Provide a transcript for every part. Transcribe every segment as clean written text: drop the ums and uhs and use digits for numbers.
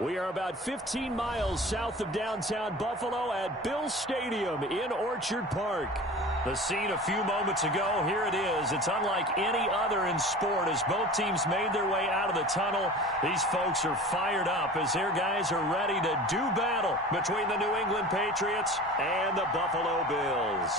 We are about 15 miles south of downtown Buffalo at Bills Stadium in Orchard Park. The scene a few moments ago, here it is. It's unlike any other in sport as both teams made their way out of the tunnel. These folks are fired up as their guys are ready to do battle between the New England Patriots and the Buffalo Bills.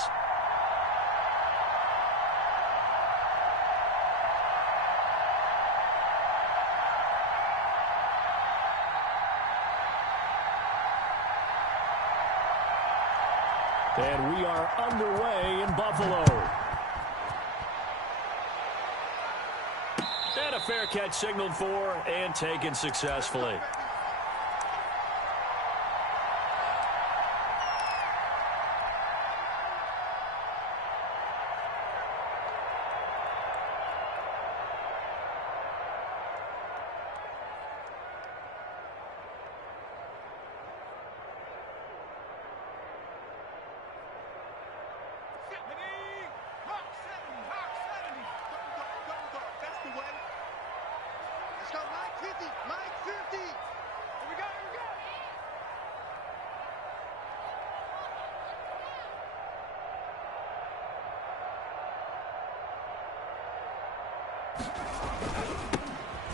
And we are underway in Buffalo. And a fair catch signaled for and taken successfully.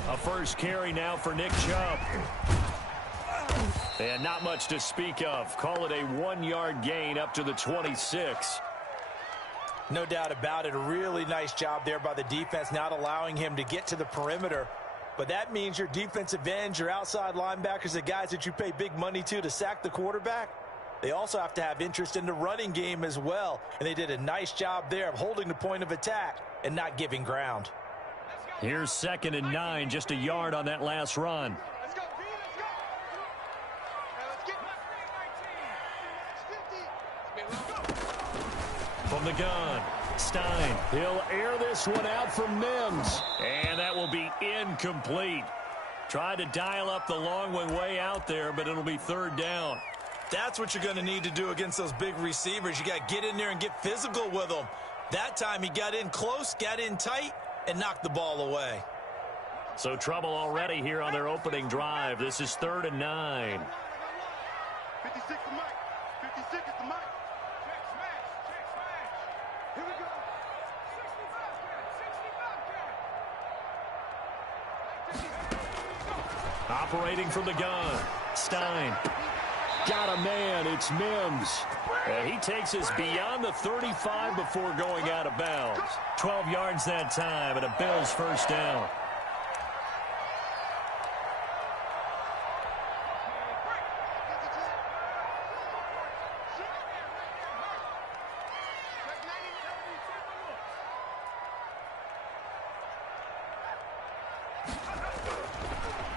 A first carry now for Nick Chubb. And not much to speak of. Call it a 1-yard gain up to the 26. No doubt about it. A really nice job there by the defense, not allowing him to get to the perimeter. But that means your defensive ends, your outside linebackers, the guys that you pay big money to sack the quarterback, they also have to have interest in the running game as well. And they did a nice job there of holding the point of attack and not giving ground. Here's 2nd and 9, just a yard on that last run. From the gun, Stein. He'll air this one out for Mims. And that will be incomplete. Tried to dial up the long one way out there, but it'll be 3rd down. That's what you're going to need to do against those big receivers. You got to get in there and get physical with them. That time he got in close, got in tight, and knocked the ball away. So trouble already here on their opening drive. This is 3rd and 9. 56 to Mike. 56 is the Mike. Check smash. Check smash. Here we go. 65 catch. Operating from the gun. Stein. Got a man. It's Mims. He takes us beyond the 35 before going out of bounds. 12 yards that time and a Bills first down.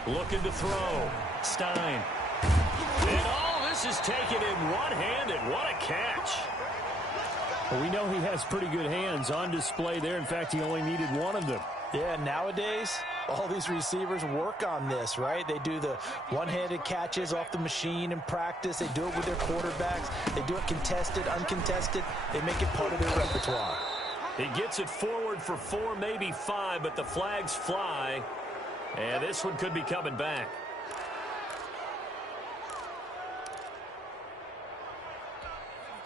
Looking to throw. Stein. And all this is taken in one-handed. What a catch. Well, we know he has pretty good hands on display there. In fact, he only needed one of them. Yeah, nowadays, all these receivers work on this, right? They do the one-handed catches off the machine in practice. They do it with their quarterbacks. They do it contested, uncontested. They make it part of their repertoire. He gets it forward for 4, maybe 5, but the flags fly. And this one could be coming back.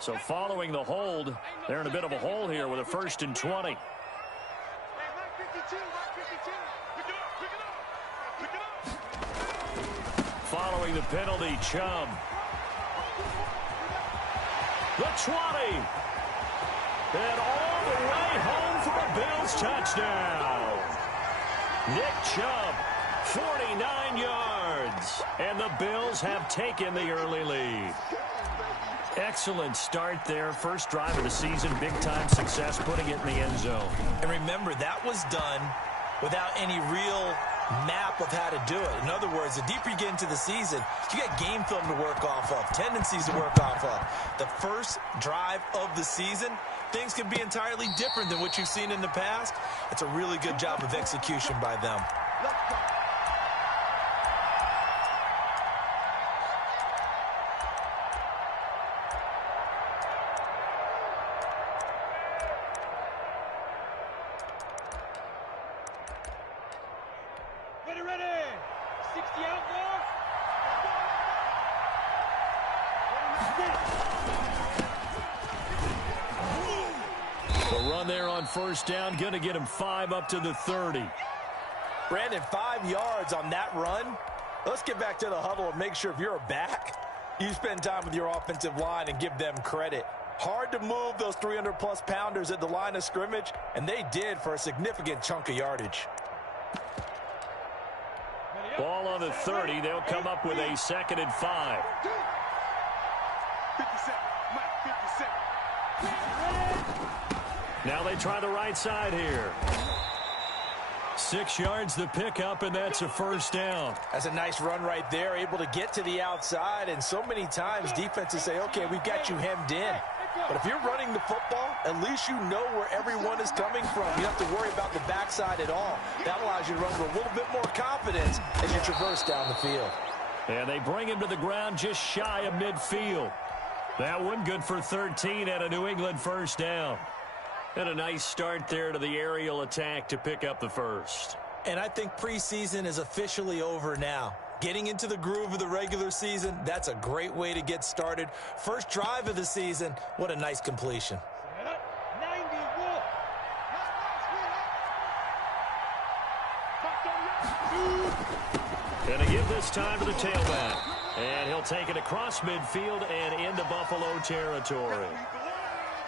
So following the hold, they're in a bit of a hole here with a 1st and 20. Following the penalty, Chubb. The 20. And all the way home for a Bills touchdown. Nick Chubb, 49 yards. And the Bills have taken the early lead. Excellent start there. First drive of the season, big-time success, putting it in the end zone. And remember, that was done without any real map of how to do it. In other words, the deeper you get into the season, you got game film to work off of, tendencies to work off of. The first drive of the season, things can be entirely different than what you've seen in the past. It's a really good job of execution by them. Ready, ready. 60 out there. The run there on first down, going to get him 5 up to the 30. Brandon, 5 yards on that run. Let's get back to the huddle and make sure if you're a back, you spend time with your offensive line and give them credit. Hard to move those 300-plus pounders at the line of scrimmage, and they did for a significant chunk of yardage. Ball on the 30. They'll come up with a 2nd and 5. 57, Mike, 57. Now they try the right side here. 6 yards the pickup, and that's a first down. That's a nice run right there, able to get to the outside, and so many times defenses say, okay, we've got you hemmed in. But if you're running the football, at least you know where everyone is coming from. You don't have to worry about the backside at all. That allows you to run with a little bit more confidence as you traverse down the field. And they bring him to the ground just shy of midfield. That one good for 13 at a New England first down. And a nice start there to the aerial attack to pick up the first. And I think preseason is officially over now. Getting into the groove of the regular season, that's a great way to get started. First drive of the season, what a nice completion. Going to give this time to the tailback. And he'll take it across midfield and into Buffalo territory.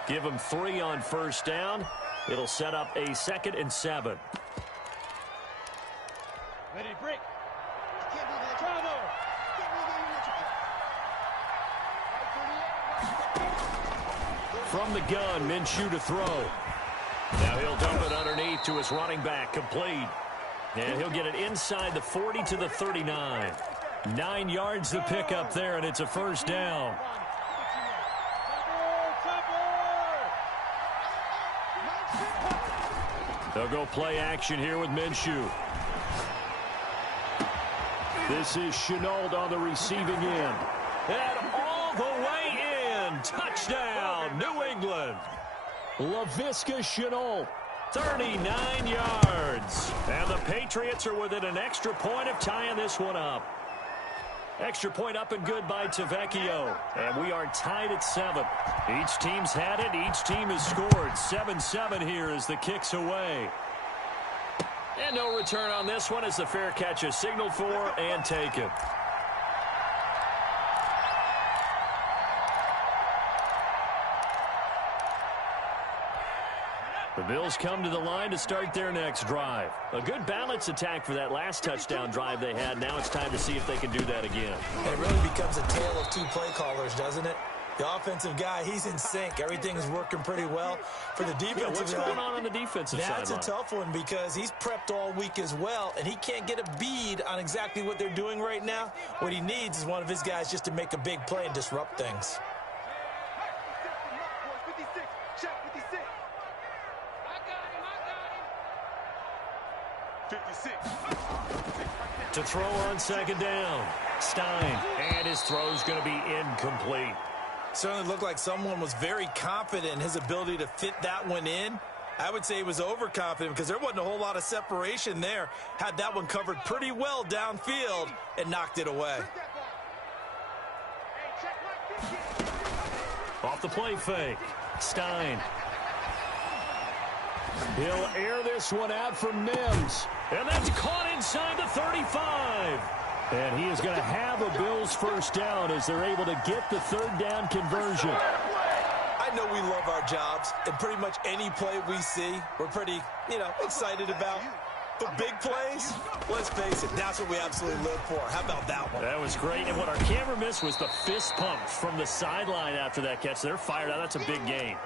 Give him 3 on first down. It'll set up a 2nd and 7. Ready to break. From the gun, Minshew to throw. Now he'll dump it underneath to his running back, complete. And he'll get it inside the 40 to the 39. 9 yards the pickup there, and it's a first down. They'll go play action here with Minshew. This is Shenault on the receiving end. And all the way in. Touchdown, New England. Laviska Shenault, 39 yards. And the Patriots are within an extra point of tying this one up. Extra point up and good by Tavecchio. And we are tied at 7. Each team's had it. Each team has scored. 7-7 here as the kick's away. And no return on this one as the fair catch is signaled for and taken. The Bills come to the line to start their next drive. A good balance attack for that last touchdown drive they had. Now it's time to see if they can do that again. It really becomes a tale of 2 play callers, doesn't it? The offensive guy, he's in sync. Everything's working pretty well. For the defensive what's guy, going on the defensive side? that's a tough one because he's prepped all week as well, and he can't get a bead on exactly what they're doing right now. What he needs is one of his guys just to make a big play and disrupt things. 56, check 56. 56. To throw on second down. Stein, and his throw's going to be incomplete. Certainly looked like someone was very confident in his ability to fit that one in. I would say he was overconfident because there wasn't a whole lot of separation there. Had that one covered pretty well downfield and knocked it away. Off the play fake. Stein. He'll air this one out for Mims. And that's caught inside the 35. And he is going to have a Bills first down as they're able to get the 3rd down conversion. I know we love our jobs, and pretty much any play we see, we're pretty, excited about. But big plays, let's face it, that's what we absolutely live for. How about that one? That was great. And what our camera missed was the fist pump from the sideline after that catch. They're fired out. That's a big gain.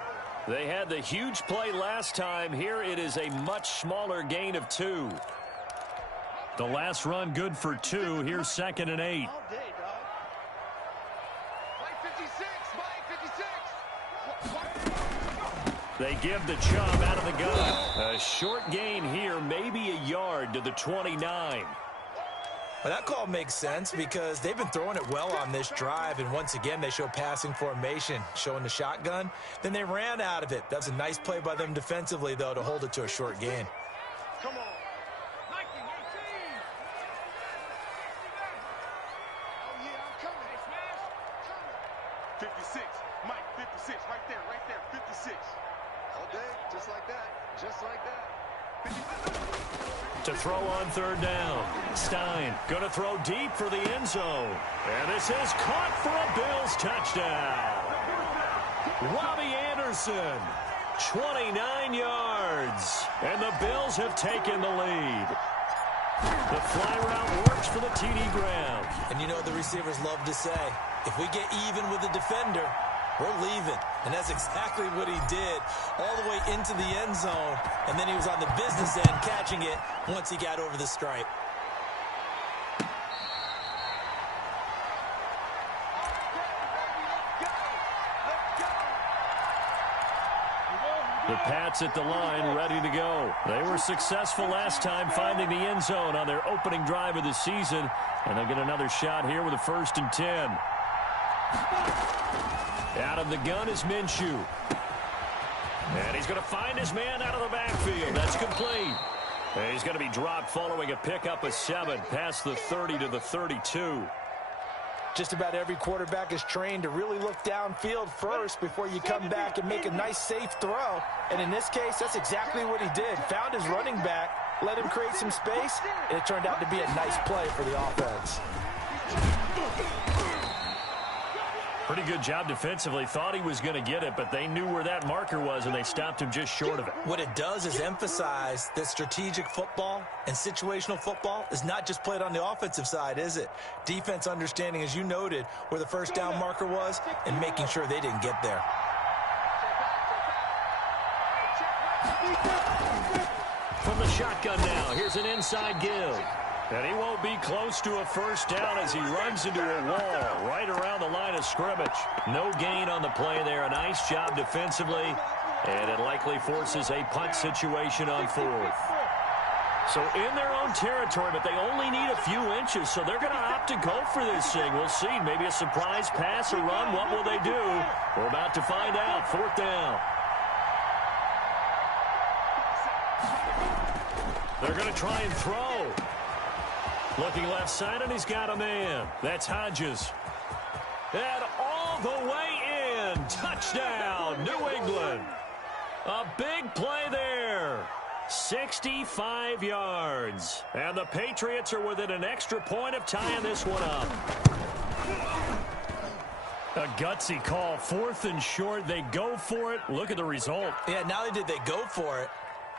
They had the huge play last time. Here it is a much smaller gain of 2. The last run good for 2. Here's 2nd and 8. They give the Chubb out of the gun. A short gain here, maybe a yard to the 29. Well, that call makes sense because they've been throwing it well on this drive, and once again they show passing formation, showing the shotgun. Then they ran out of it. That's a nice play by them defensively, though, to hold it to a short gain. Come on. 56. Mike, 56. Right there, 56. All day, just like that. Just like that. To throw on third down. Stein going to throw deep for the end zone. And this is caught for a Bills touchdown. Robbie Anderson, 29 yards. And the Bills have taken the lead. The fly route works for the TD Graham. And you know what the receivers love to say? If we get even with the defender, we're leaving. And that's exactly what he did all the way into the end zone. And then he was on the business end catching it once he got over the stripe. The Pats at the line, ready to go. They were successful last time finding the end zone on their opening drive of the season. And they'll get another shot here with a 1st and 10. Out of the gun is Minshew. And he's going to find his man out of the backfield. That's complete. And he's going to be dropped following a pickup of 7 past the 30 to the 32. Just about every quarterback is trained to really look downfield first before you come back and make a nice, safe throw. And in this case, that's exactly what he did. Found his running back, let him create some space, and it turned out to be a nice play for the offense. Pretty good job defensively. Thought he was going to get it, but they knew where that marker was, and they stopped him just short of it. What it does is emphasize that strategic football and situational football is not just played on the offensive side, is it? Defense understanding, as you noted, where the first down marker was and making sure they didn't get there. From the shotgun now, here's an inside give. And he won't be close to a first down as he runs into a wall right around the line of scrimmage. No gain on the play there. A nice job defensively. And it likely forces a punt situation on 4th. So in their own territory, but they only need a few inches, so they're going to opt to go for this thing. We'll see. Maybe a surprise pass or run. What will they do? We're about to find out. 4th down. They're going to try and throw. Looking left side, and he's got a man. That's Hodges. And all the way in. Touchdown, New England. A big play there. 65 yards. And the Patriots are within an extra point of tying this one up. A gutsy call. 4th and short. They go for it. Look at the result. Yeah, not only did they go for it,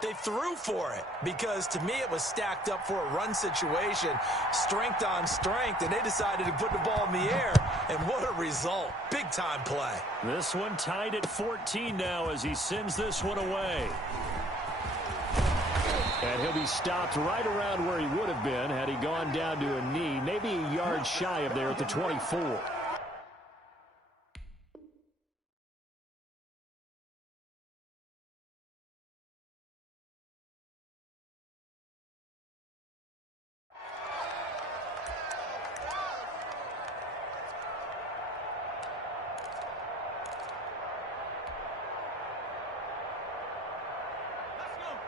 they threw for it, because to me it was stacked up for a run situation, strength on strength, and they decided to put the ball in the air, and what a result. Big time play. This one tied at 14 now as he sends this one away. And he'll be stopped right around where he would have been had he gone down to a knee, maybe a yard shy of there at the 24.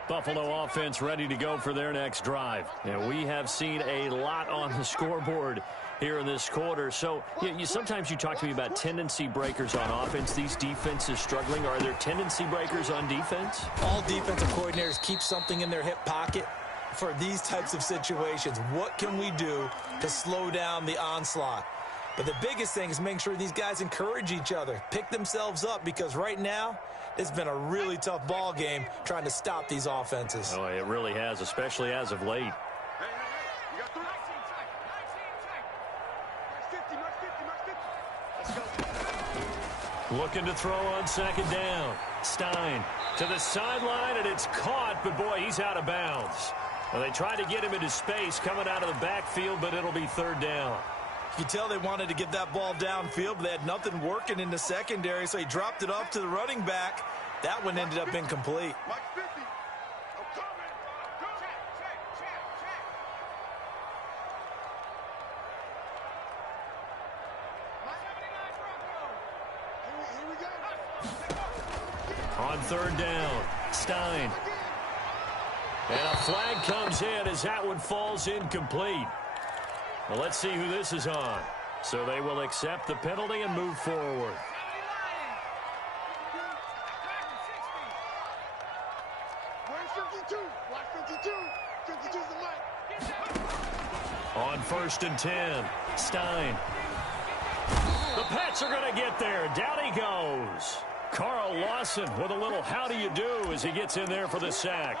Buffalo offense ready to go for their next drive. And we have seen a lot on the scoreboard here in this quarter. So sometimes you talk to me about tendency breakers on offense. These defenses struggling. Are there tendency breakers on defense? All defensive coordinators keep something in their hip pocket for these types of situations. What can we do to slow down the onslaught? But the biggest thing is making sure these guys encourage each other, pick themselves up, because right now it's been a really tough ball game trying to stop these offenses. Oh, it really has, especially as of late. Hey, you got 3? Max 50. Let's go. Looking to throw on 2nd down. Stein to the sideline, and it's caught, but boy, he's out of bounds. Well, they tried to get him into space coming out of the backfield, but it'll be 3rd down. You can tell they wanted to get that ball downfield, but they had nothing working in the secondary, so he dropped it off to the running back. That one ended up incomplete. Max 50. I'm coming. Check. On 3rd down, Stein. And a flag comes in as that one falls incomplete. Well, let's see who this is on. So they will accept the penalty and move forward. On 1st and 10, Stein. The Pats are going to get there. Down he goes. Carl Lawson with a little how do you do as he gets in there for the sack.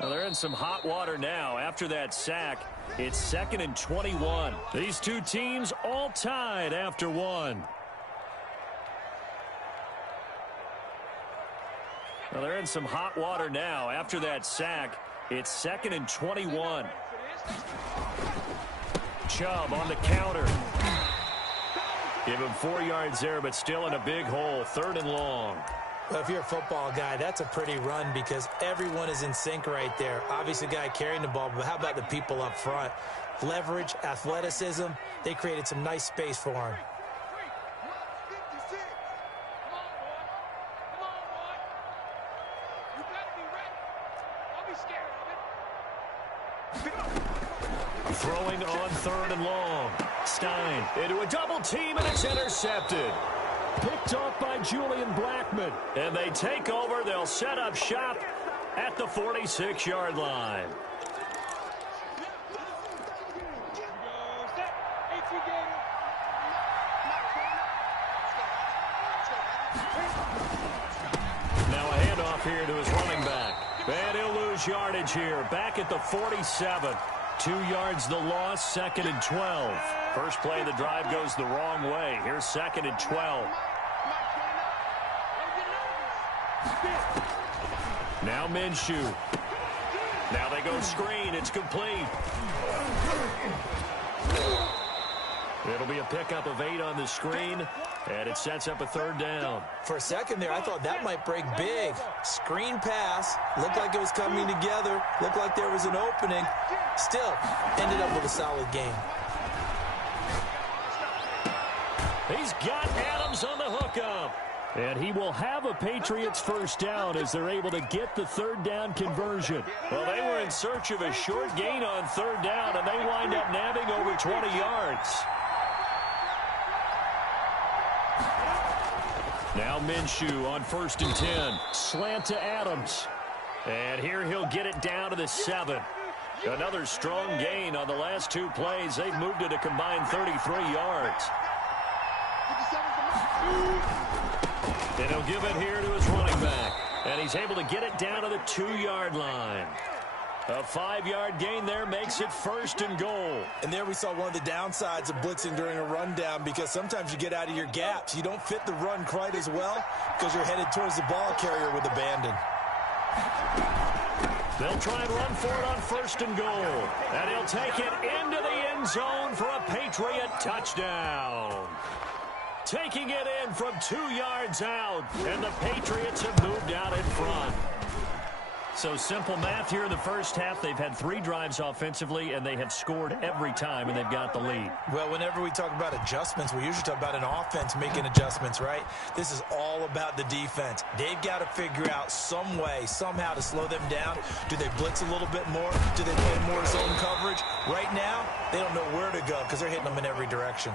Well, they're in some hot water now. After that sack, it's 2nd and 21. These two teams all tied after one. Well, they're in some hot water now. After that sack, it's 2nd and 21. Chubb on the counter. Give him 4 yards there, but still in a big hole. 3rd and long. Well, if you're a football guy, that's a pretty run because everyone is in sync right there. Obviously, the guy carrying the ball, but how about the people up front? Leverage, athleticism, they created some nice space for him. Throwing on 3rd and long. Stein into a double team, and it's intercepted. Picked off by Julian Blackmon. And they take over. They'll set up shop at the 46-yard line. Now a handoff here to his running back. And he'll lose yardage here. Back at the 47. 2 yards the loss, 2nd and 12. First play of the drive goes the wrong way. Here's 2nd and 12. Now Minshew. Now they go screen. It's complete. It'll be a pickup of 8 on the screen, and it sets up a 3rd down. For a second there, I thought that might break big. Screen pass. Looked like it was coming together. Looked like there was an opening. Still, ended up with a solid game. He's got Adams on the hookup. And he will have a Patriots first down as they're able to get the 3rd down conversion. Well, they were in search of a short gain on 3rd down, and they wind up nabbing over 20 yards. Now Minshew on 1st and 10. Slant to Adams. And here he'll get it down to the 7. Another strong gain on the last 2 plays. They've moved it a combined 33 yards. And he'll give it here to his running back. And he's able to get it down to the 2-yard line. A 5-yard gain there makes it 1st and goal. And there we saw one of the downsides of blitzing during a rundown because sometimes you get out of your gaps. You don't fit the run quite as well because you're headed towards the ball carrier with abandon. They'll try and run for it on 1st and goal. And he'll take it into the end zone for a Patriot touchdown. Taking it in from 2 yards out. And the Patriots have moved out in front. So simple math here in the first half. They've had 3 drives offensively, and they have scored every time, and they've got the lead. Well, whenever we talk about adjustments, we usually talk about an offense making adjustments, right? This is all about the defense. They've got to figure out some way, somehow to slow them down. Do they blitz a little bit more? Do they play more zone coverage? Right now, they don't know where to go because they're hitting them in every direction.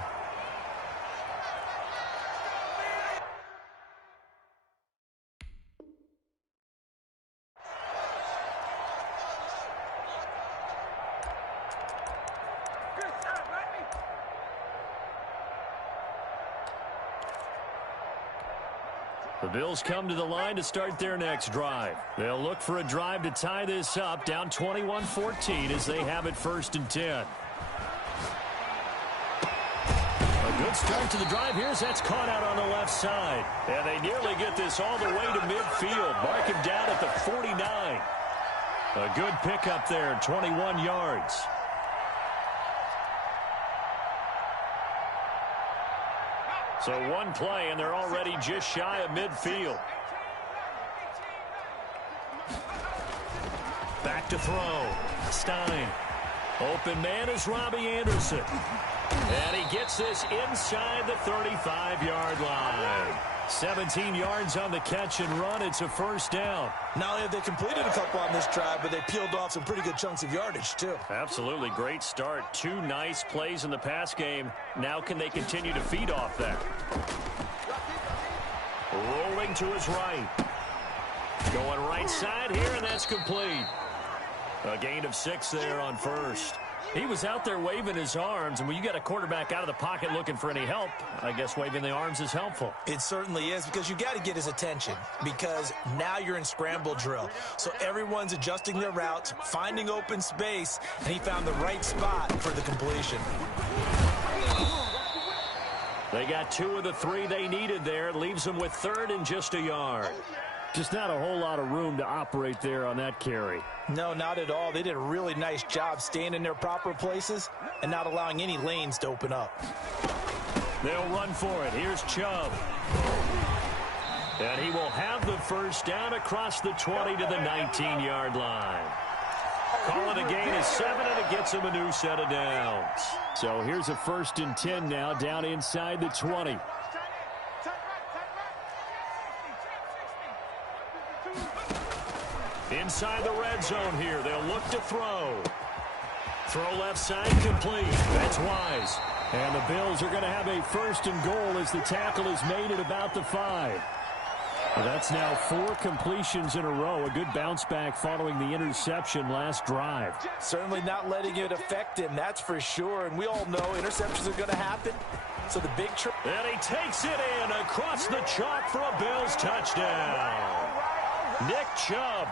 The Bills come to the line to start their next drive. They'll look for a drive to tie this up, down 21-14 as they have it 1st and 10. A good start to the drive here as that's caught out on the left side. And they nearly get this all the way to midfield. Mark him down at the 49. A good pickup there, 21 yards. So one play, and they're already just shy of midfield. Back to throw. Stein. Open man is Robbie Anderson. And he gets this inside the 35-yard line. 17 yards on the catch and run. It's a first down. Not only have they completed a couple on this drive, but they peeled off some pretty good chunks of yardage, too. Absolutely great start. 2 nice plays in the pass game. Now can they continue to feed off that? Rolling to his right. Going right side here, and that's complete. A gain of 6 there on first. He was out there waving his arms, and when you got a quarterback out of the pocket looking for any help, I guess waving the arms is helpful. It certainly is, because you got to get his attention, because now you're in scramble drill. So everyone's adjusting their routes, finding open space, and he found the right spot for the completion. They got 2 of the 3 they needed there. It leaves them with 3rd and just a yard. Just not a whole lot of room to operate there on that carry. No, not at all. They did a really nice job staying in their proper places and not allowing any lanes to open up. They'll run for it. Here's Chubb. And he will have the first down across the 20 to the 19-yard line. Call it a gain of 7, and it gets him a new set of downs. So here's a 1st and 10 now, down inside the 20. Inside the red zone here. They'll look to throw. Throw left side complete. That's Wise. And the Bills are going to have a 1st and goal as the tackle is made at about the 5. Well, that's now 4 completions in a row. A good bounce back following the interception last drive. Certainly not letting it affect him, that's for sure. And we all know interceptions are going to happen. So the big trick. And he takes it in across the chalk for a Bills touchdown. Nick Chubb.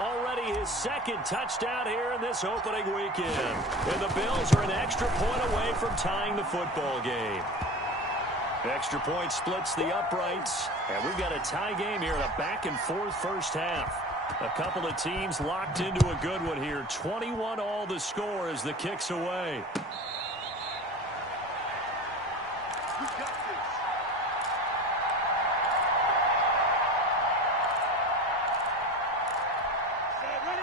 Already his 2nd touchdown here in this opening weekend. And the Bills are an extra point away from tying the football game. Extra point splits the uprights. And we've got a tie game here in a back-and-forth first half. A couple of teams locked into a good one here. 21 all the score as the kick's away.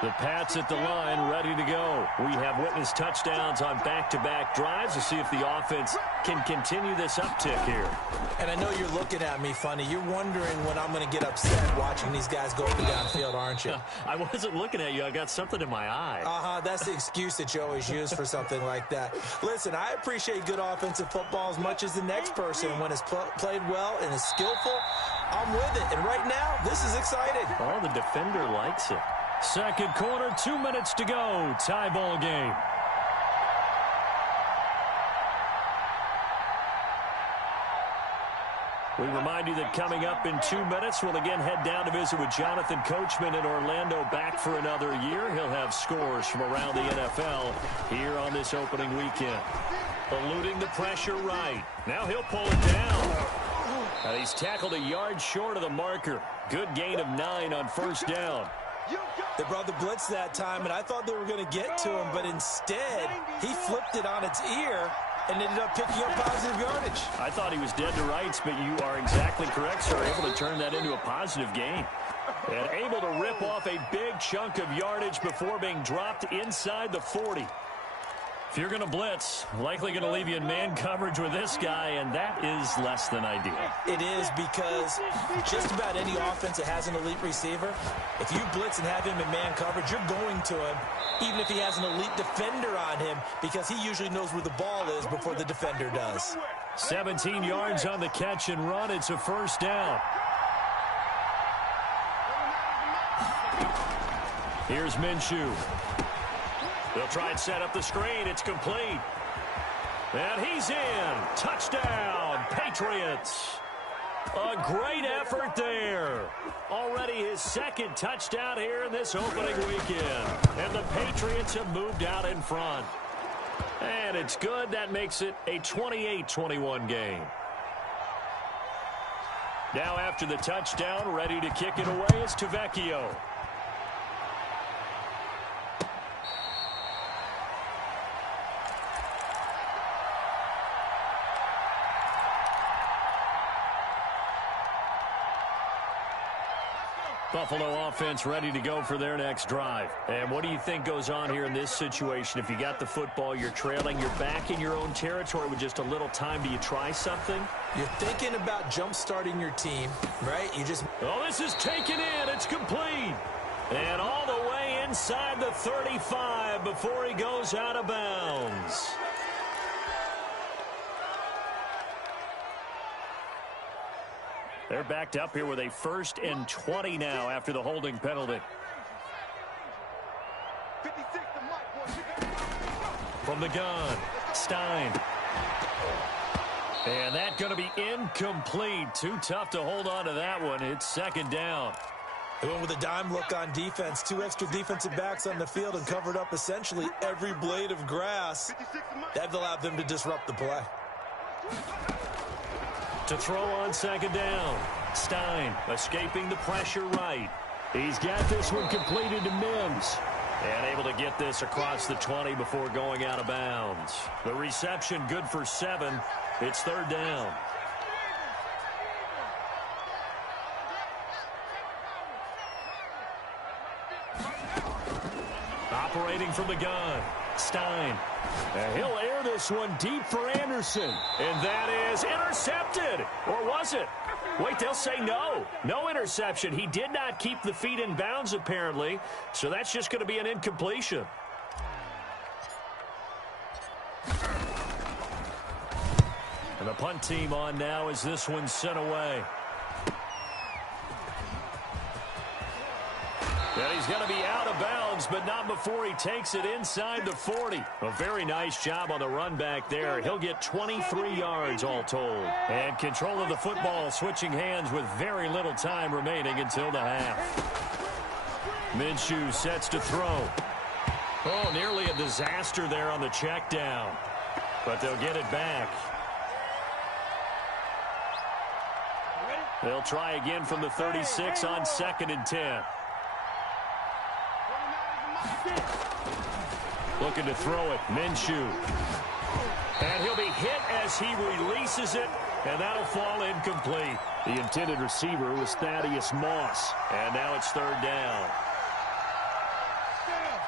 The Pats at the line, ready to go. We have witnessed touchdowns on back-to-back drives to see if the offense can continue this uptick here. And I know you're looking at me funny. You're wondering when I'm going to get upset watching these guys go up and down the field, aren't you? I wasn't looking at you. I got something in my eye. That's the excuse that you always use for something like that. Listen, I appreciate good offensive football as much as the next person. When it's played well and is skillful, I'm with it. And right now, this is exciting. Oh, the defender likes it. Second quarter, 2 minutes to go. Tie ball game. We remind you that coming up in 2 minutes, we'll again head down to visit with Jonathan Coachman in Orlando, back for another year. He'll have scores from around the NFL here on this opening weekend. Eluding the pressure right. Now he'll pull it down. And he's tackled a yard short of the marker. Good gain of 9 on first down. They brought the blitz that time, and I thought they were going to get to him, but instead, he flipped it on its ear and ended up picking up positive yardage. I thought he was dead to rights, but you are exactly correct, sir. Able to turn that into a positive gain. And able to rip off a big chunk of yardage before being dropped inside the 40. If you're going to blitz, likely going to leave you in man coverage with this guy, and that is less than ideal. It is, because just about any offense that has an elite receiver, if you blitz and have him in man coverage, you're going to him, even if he has an elite defender on him, because he usually knows where the ball is before the defender does. 17 yards on the catch and run. It's a first down. Here's Minshew. They'll try and set up the screen. It's complete. And he's in. Touchdown, Patriots. A great effort there. Already his 2nd touchdown here in this opening weekend. And the Patriots have moved out in front. And it's good. That makes it a 28-21 game. Now after the touchdown, ready to kick it away is Tavecchio. Buffalo offense ready to go for their next drive. And what do you think goes on here in this situation? If you got the football, you're trailing, you're back in your own territory with just a little time. Do you try something? You're thinking about jump-starting your team, right? Oh, this is taken in. It's complete. And all the way inside the 35 before he goes out of bounds. They're backed up here with a 1st and 20 now after the holding penalty. From the gun, Stein. And that's going to be incomplete. Too tough to hold on to that one. It's 2nd down. They went with a dime look on defense. 2 extra defensive backs on the field and covered up essentially every blade of grass. That allowed them to disrupt the play. To throw on 2nd down. Stein escaping the pressure right. He's got this one completed to Mims. And able to get this across the 20 before going out of bounds. The reception good for 7. It's 3rd down. Operating from the gun. Stein. And he'll air this one deep for Anderson. And that is intercepted. Or was it? Wait, they'll say no. No interception. He did not keep the feet in bounds, apparently. So that's just going to be an incompletion. And the punt team on now as this one's sent away. And he's going to be out of bounds, but not before he takes it inside the 40. A very nice job on the run back there. He'll get 23 yards all told. And control of the football switching hands with very little time remaining until the half. Minshew sets to throw. Oh, nearly a disaster there on the check down. But they'll get it back. They'll try again from the 36 on 2nd and 10. Looking to throw it, Minshew. And he'll be hit as he releases it, and that'll fall incomplete. The intended receiver was Thaddeus Moss, and now it's 3rd down.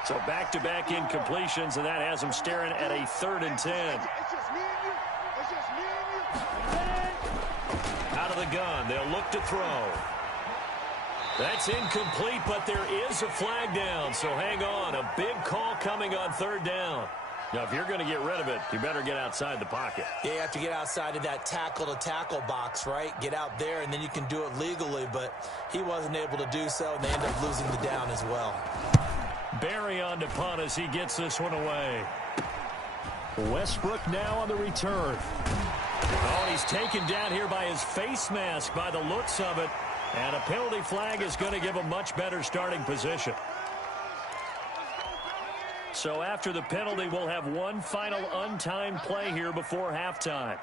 So back-to-back incompletions, and that has him staring at a 3rd and 10. Out of the gun, they'll look to throw. That's incomplete, but there is a flag down, so hang on. A big call coming on 3rd down. Now, if you're going to get rid of it, you better get outside the pocket. Yeah, you have to get outside of that tackle-to-tackle box, right? Get out there, and then you can do it legally, but he wasn't able to do so, and they end up losing the down as well. Barry on to punt as he gets this one away. Westbrook now on the return. Oh, he's taken down here by his face mask by the looks of it. And a penalty flag is going to give a much better starting position. So after the penalty, we'll have one final untimed play here before halftime.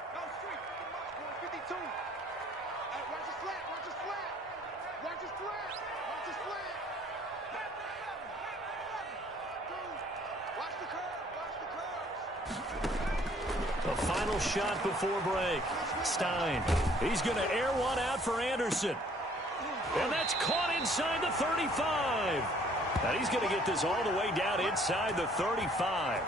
The final shot before break. Stein. He's going to air one out for Anderson. And that's caught inside the 35. And he's going to get this all the way down inside the 35.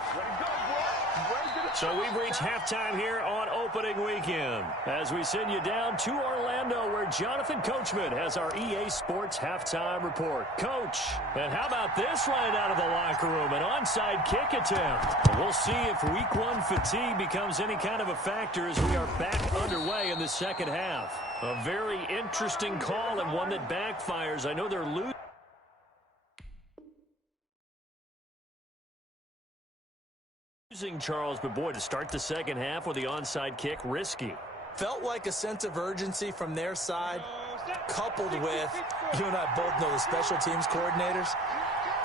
So we've reached halftime here on opening weekend as we send you down to Orlando where Jonathan Coachman has our EA Sports halftime report. Coach, and how about this right out of the locker room? An onside kick attempt. We'll see if week 1 fatigue becomes any kind of a factor as we are back underway in the second half. A very interesting call and one that backfires. I know they're losing Charles, but boy, to start the second half with the onside kick, risky. Felt like a sense of urgency from their side, coupled with, you and I both know the special teams coordinators,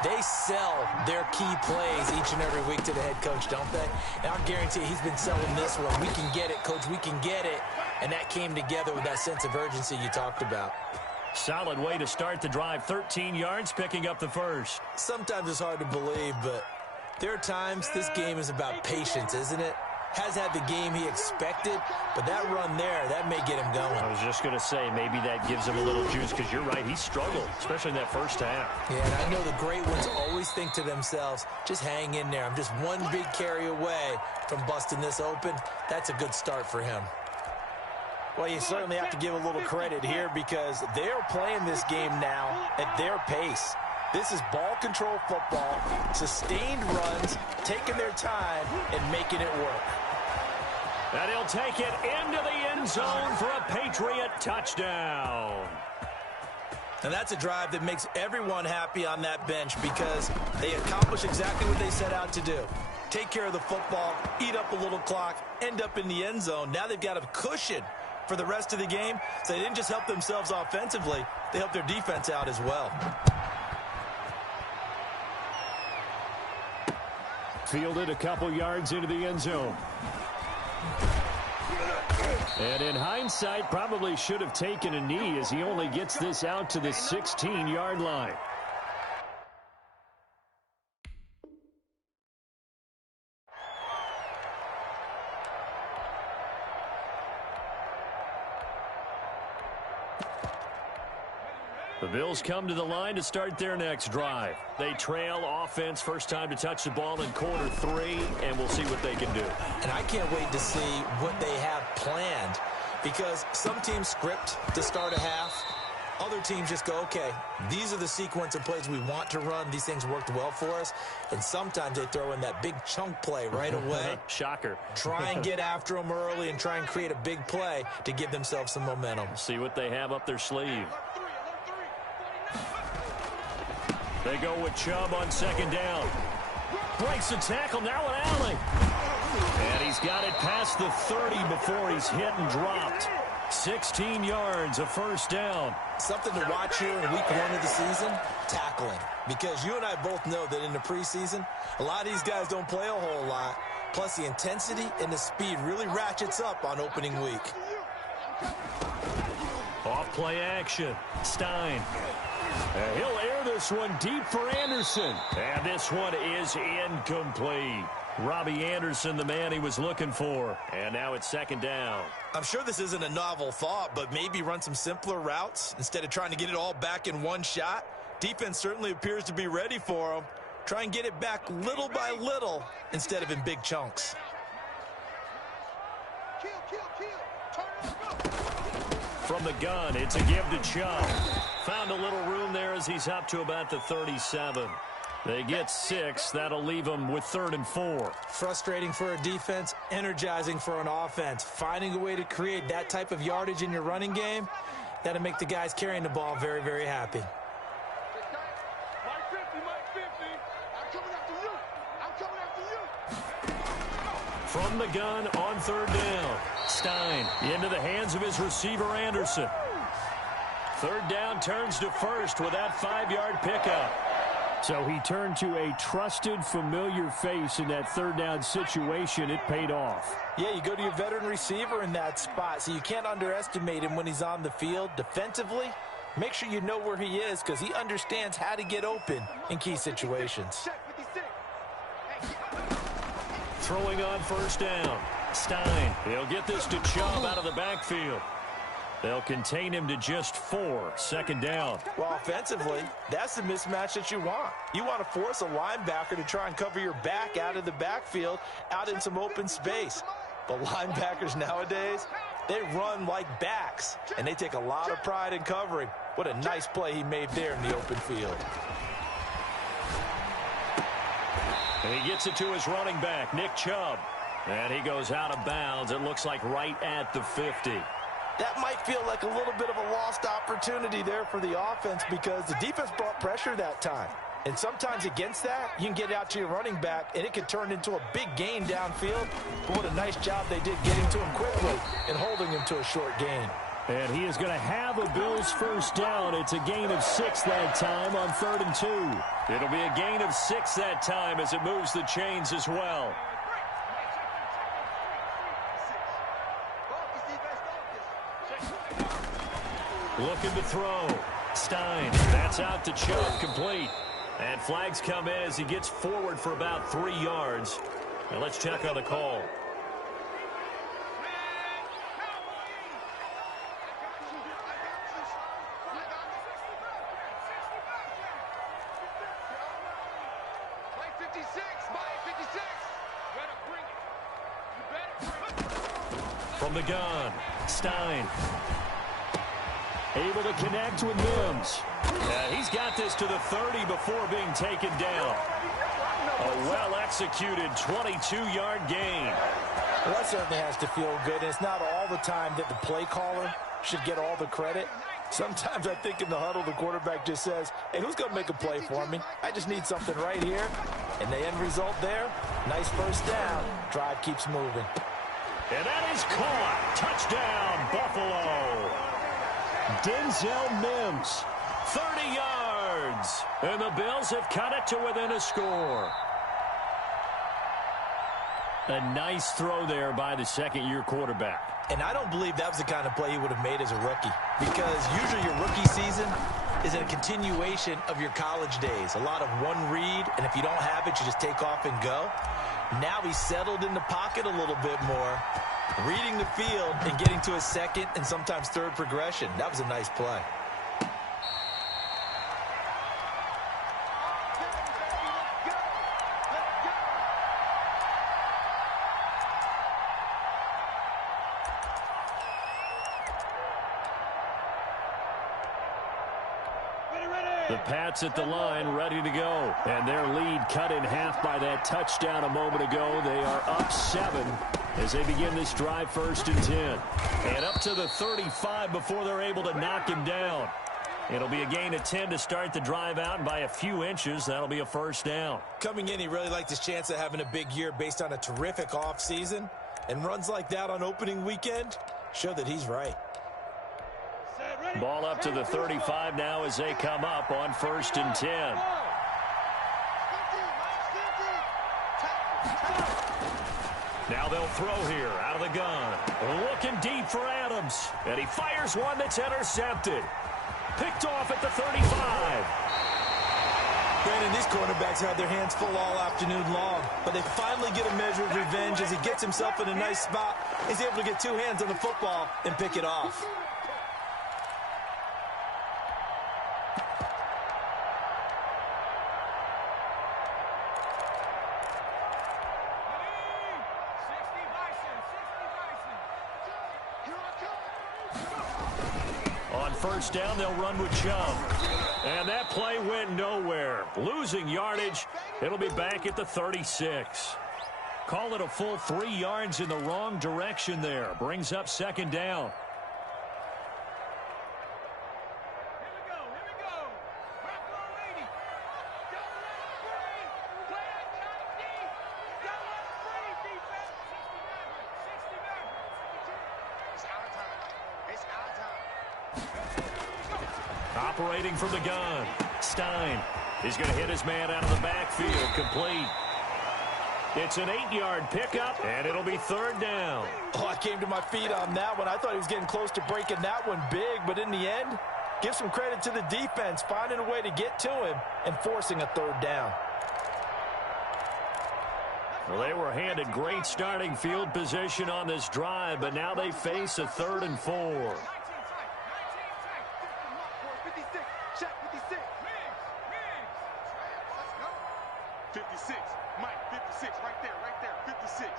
they sell their key plays each and every week to the head coach, don't they? And I'll guarantee you he's been selling this one. We can get it, coach, we can get it. And that came together with that sense of urgency you talked about. Solid way to start the drive, 13 yards, picking up the first. Sometimes it's hard to believe, but there are times this game is about patience, isn't it? has had the game he expected, but that run there, that may get him going. I was just going to say, maybe that gives him a little juice, because you're right, he struggled, especially in that first half. Yeah, and I know the great ones always think to themselves, just hang in there. I'm just one big carry away from busting this open. That's a good start for him. Well, you certainly have to give a little credit here because they're playing this game now at their pace. This is ball control football, sustained runs, taking their time and making it work. And he'll take it into the end zone for a Patriot touchdown. And that's a drive that makes everyone happy on that bench because they accomplish exactly what they set out to do. Take care of the football, eat up a little clock, end up in the end zone. Now they've got a cushion for the rest of the game, so they didn't just help themselves offensively, they helped their defense out as well. Fielded a couple yards into the end zone. And in hindsight, probably should have taken a knee as he only gets this out to the 16-yard line. The Bills come to the line to start their next drive. They trail offense, first time to touch the ball in quarter 3, and we'll see what they can do. And I can't wait to see what they have planned because some teams script to start a half. Other teams just go, okay, these are the sequence of plays we want to run. These things worked well for us. And sometimes they throw in that big chunk play right away. Shocker. Try and get after them early and try and create a big play to give themselves some momentum. See what they have up their sleeve. They go with Chubb on second down. Breaks the tackle, now an alley. And he's got it past the 30 before he's hit and dropped. 16 yards, a first down. Something to watch here in week 1 of the season, tackling. Because you and I both know that in the preseason, a lot of these guys don't play a whole lot. Plus the intensity and the speed really ratchets up on opening week. Off play action. Stein. And he'll air this one deep for Anderson. And this one is incomplete. Robbie Anderson, the man he was looking for. And now it's second down. I'm sure this isn't a novel thought, but maybe run some simpler routes instead of trying to get it all back in one shot. Defense certainly appears to be ready for them. Try and get it back little by little instead of in big chunks. From the gun, it's a give to Chubb. Found a little room there as he's up to about the 37. They get 6. That'll leave them with 3rd and 4. Frustrating for a defense, energizing for an offense. Finding a way to create that type of yardage in your running game, that'll make the guys carrying the ball very, very happy. From the gun on 3rd down. Stein into the hands of his receiver, Anderson. 3rd down turns to 1st with that 5-yard pickup. So he turned to a trusted, familiar face in that 3rd down situation. It paid off. Yeah, you go to your veteran receiver in that spot, so you can't underestimate him when he's on the field. Defensively, make sure you know where he is because he understands how to get open in key situations. Throwing on 1st down. Stein. He'll get this to Chubb out of the backfield. They'll contain him to just 4. 2nd down. Well, offensively, that's the mismatch that you want. You want to force a linebacker to try and cover your back out of the backfield, out in some open space. But linebackers nowadays, they run like backs, and they take a lot of pride in covering. What a nice play he made there in the open field. And he gets it to his running back, Nick Chubb. And he goes out of bounds. It looks like right at the 50. That might feel like a little bit of a lost opportunity there for the offense because the defense brought pressure that time. And sometimes against that, you can get out to your running back, and it can turn into a big gain downfield. But what a nice job they did getting to him quickly and holding him to a short gain. And he is going to have a Bills 1st down. It's a gain of 6 that time on 3rd and 2. It'll be a gain of 6 that time as it moves the chains as well. Looking to throw. Stein. That's out to Chubb. Complete. And flags come in as he gets forward for about 3 yards. Now let's check on the call. From the gun, Stein. Able to connect with Mims. He's got this to the 30 before being taken down. A well-executed 22-yard gain. Well, that certainly has to feel good. And it's not all the time that the play caller should get all the credit. Sometimes I think in the huddle, the quarterback just says, hey, who's going to make a play for me? I just need something right here. And the end result there, nice first down. Drive keeps moving. And that is caught. Touchdown, Buffalo. Denzel Mims, 30 yards. And the Bills have cut it to within a score. A nice throw there by the second-year quarterback. And I don't believe that was the kind of play he would have made as a rookie, because usually your rookie season is a continuation of your college days. A lot of one read, and if you don't have it, you just take off and go. Now he's settled in the pocket a little bit more, reading the field and getting to a second and sometimes third progression. That was a nice play. The Pats at the line, ready to go. And their lead cut in half by that touchdown a moment ago. They are up 7 as they begin this drive, 1st and 10. And up to the 35 before they're able to knock him down. It'll be a gain of 10 to start the drive out, and by a few inches, that'll be a first down. Coming in, he really liked his chance of having a big year based on a terrific offseason. And runs like that on opening weekend show that he's right. Ball up to the 35 now as they come up on 1st and 10. Now they'll throw here out of the gun. Looking deep for Adams. And he fires one that's intercepted. Picked off at the 35. Brandon, these quarterbacks had their hands full all afternoon long, but they finally get a measure of revenge as he gets himself in a nice spot. He's able to get 2 hands on the football and pick it off. On 1st down, they'll run with Chubb. And that play went nowhere. Losing yardage. It'll be back at the 36. Call it a full 3 yards in the wrong direction there. Brings up 2nd down. Operating from the gun, Stein is going to hit his man out of the backfield, complete. It's an 8-yard pickup, and it'll be 3rd down. Oh, I came to my feet on that one. I thought he was getting close to breaking that one big, but in the end, give some credit to the defense, finding a way to get to him and forcing a 3rd down. Well, they were handed great starting field position on this drive, but now they face a 3rd and 4. 56, Mike, 56, right there, 56.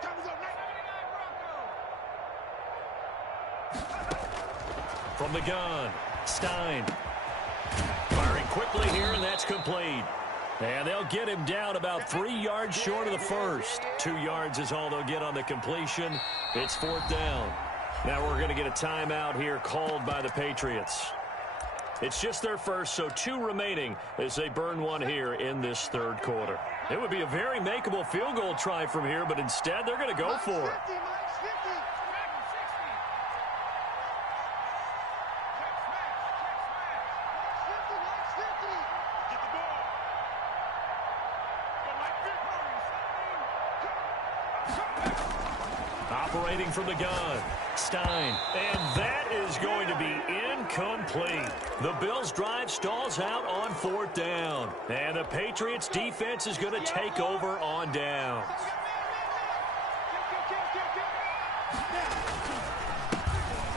Time is up, Mike. From the gun, Stein. Firing quickly here, and that's complete. And they'll get him down about 3 yards short of the first. 2 yards is all they'll get on the completion. It's 4th down. Now we're going to get a timeout here called by the Patriots. It's just their first, so 2 remaining as they burn one here in this 3rd quarter. It would be a very makeable field goal try from here, but instead they're going to go for it. Operating from the gun, Stein. And that is going to be incomplete. The Bills' drive stalls out on 4th down. And the Patriots' defense is going to take over on downs.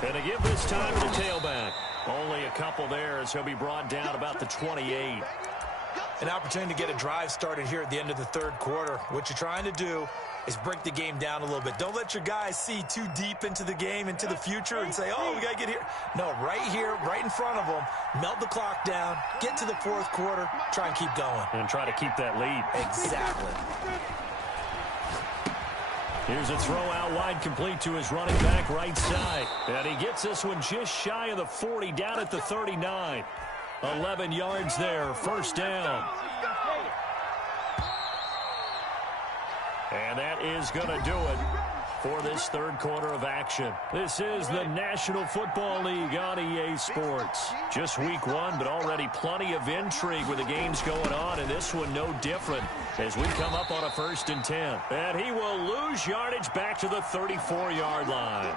And they give this time to the tailback. Only a couple there as he'll be brought down about the 28. An opportunity to get a drive started here at the end of the third quarter. What you're trying to do is break the game down a little bit. Don't let your guys see too deep into the game, into the future, and say, oh, we got to get here. No, right here, right in front of them, melt the clock down, get to the fourth quarter, try and keep going. And try to keep that lead. Exactly. Here's a throw out wide, complete to his running back right side. And he gets this one just shy of the 40, down at the 39. 11 yards there, first down. And that is going to do it for this third quarter of action. This is the National Football League on EA Sports. Just week one, but already plenty of intrigue with the games going on, and this one no different as we come up on a 1st and 10. And he will lose yardage back to the 34-yard line.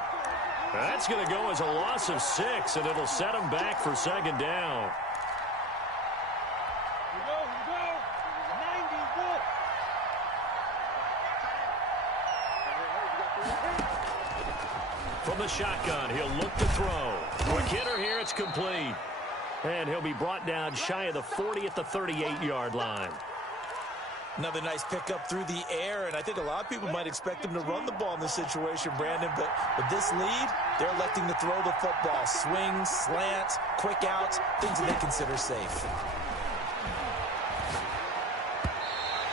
That's going to go as a loss of 6, and it'll set him back for second down. From the shotgun, he'll look to throw. Quick hitter here, it's complete. And he'll be brought down shy of the 40 at the 38-yard line. Another nice pickup through the air, and I think a lot of people might expect him to run the ball in this situation, Brandon, but with this lead, they're electing to throw the football. Swings, slants, quick outs, things that they consider safe.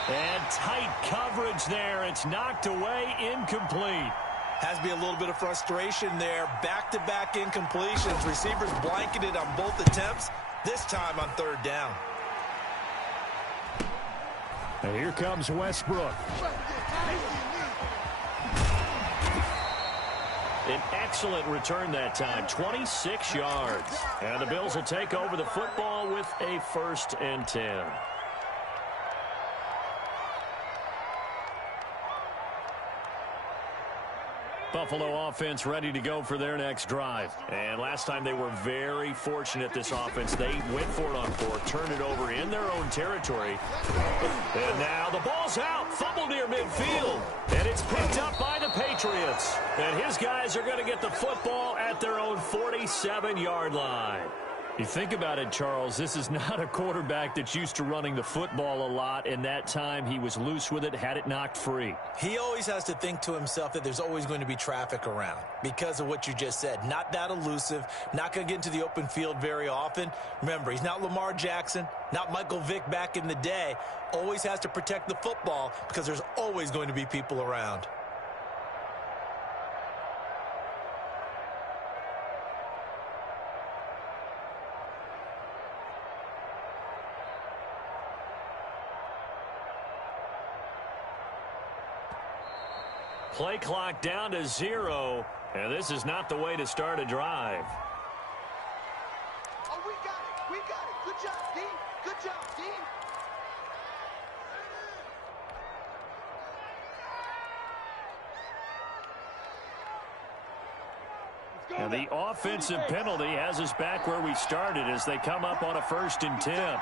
And tight coverage there. It's knocked away, incomplete. Has to be a little bit of frustration there. Back-to-back incompletions. Receivers blanketed on both attempts, this time on third down. And here comes Westbrook. An excellent return that time, 26 yards. And the Bills will take over the football with a 1st and 10. Buffalo offense ready to go for their next drive. And last time they were very fortunate, this offense. They went for it on 4, turned it over in their own territory. And now the ball's out. Fumble near midfield. And it's picked up by the Patriots. And his guys are going to get the football at their own 47-yard line. You think about it, Charles, this is not a quarterback that's used to running the football a lot, and that time he was loose with it, had it knocked free. He always has to think to himself that there's always going to be traffic around because of what you just said. Not that elusive, not going to get into the open field very often. Remember, he's not Lamar Jackson, not Michael Vick back in the day. Always has to protect the football because there's always going to be people around. Play clock down to 0, and this is not the way to start a drive. Oh, we got it. We got it. Good job, D. Good job, D. And the offensive penalty has us back where we started as they come up on a 1st and 10.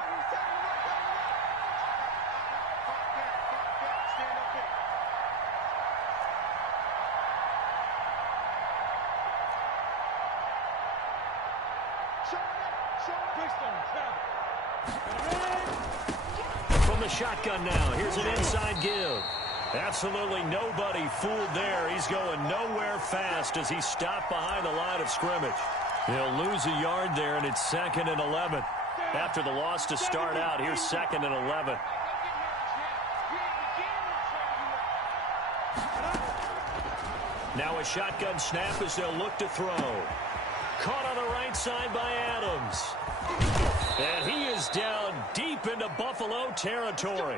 From the shotgun now, here's an inside give. Absolutely nobody fooled there. He's going nowhere fast as he's stopped behind the line of scrimmage. He'll lose a yard there, and it's 2nd and 11. After the loss to start out, here's 2nd and 11. Now a shotgun snap as they'll look to throw. Caught on the right side by Adams. And he is down deep into Buffalo territory.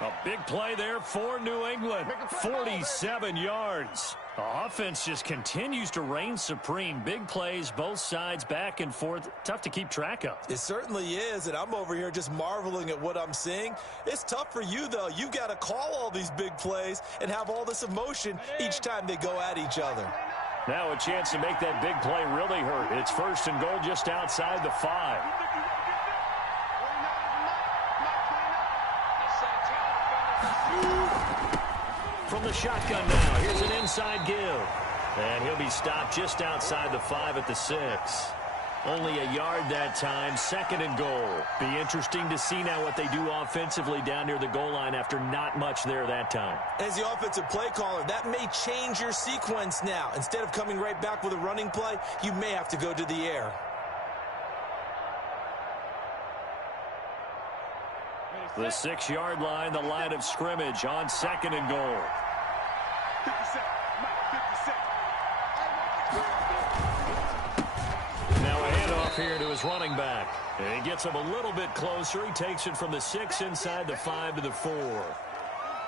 A big play there for New England. 47 yards. The offense just continues to reign supreme. Big plays, both sides, back and forth. Tough to keep track of. It certainly is, and I'm over here just marveling at what I'm seeing. It's tough for you, though. You've got to call all these big plays and have all this emotion each time they go at each other. Now a chance to make that big play really hurt. It's 1st and goal just outside the 5. From the shotgun now, here's an inside give. And he'll be stopped just outside the 5 at the 6. Only a yard that time, 2nd and goal. Be interesting to see now what they do offensively down near the goal line after not much there that time. As the offensive play caller, that may change your sequence now. Instead of coming right back with a running play, you may have to go to the air. The 6-yard line, the line of scrimmage on 2nd and goal. 50 Now a handoff here to his running back. And he gets him a little bit closer. He takes it from the 6 inside the 5 to the 4.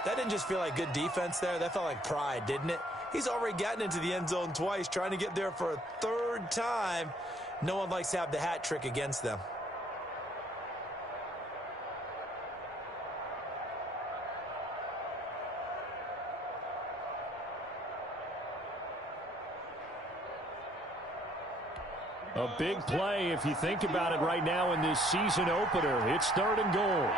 That didn't just feel like good defense there. That felt like pride, didn't it? He's already gotten into the end zone twice, trying to get there for a 3rd time. No one likes to have the hat trick against them. A big play if you think about it right now in this season opener. It's 3rd and goal.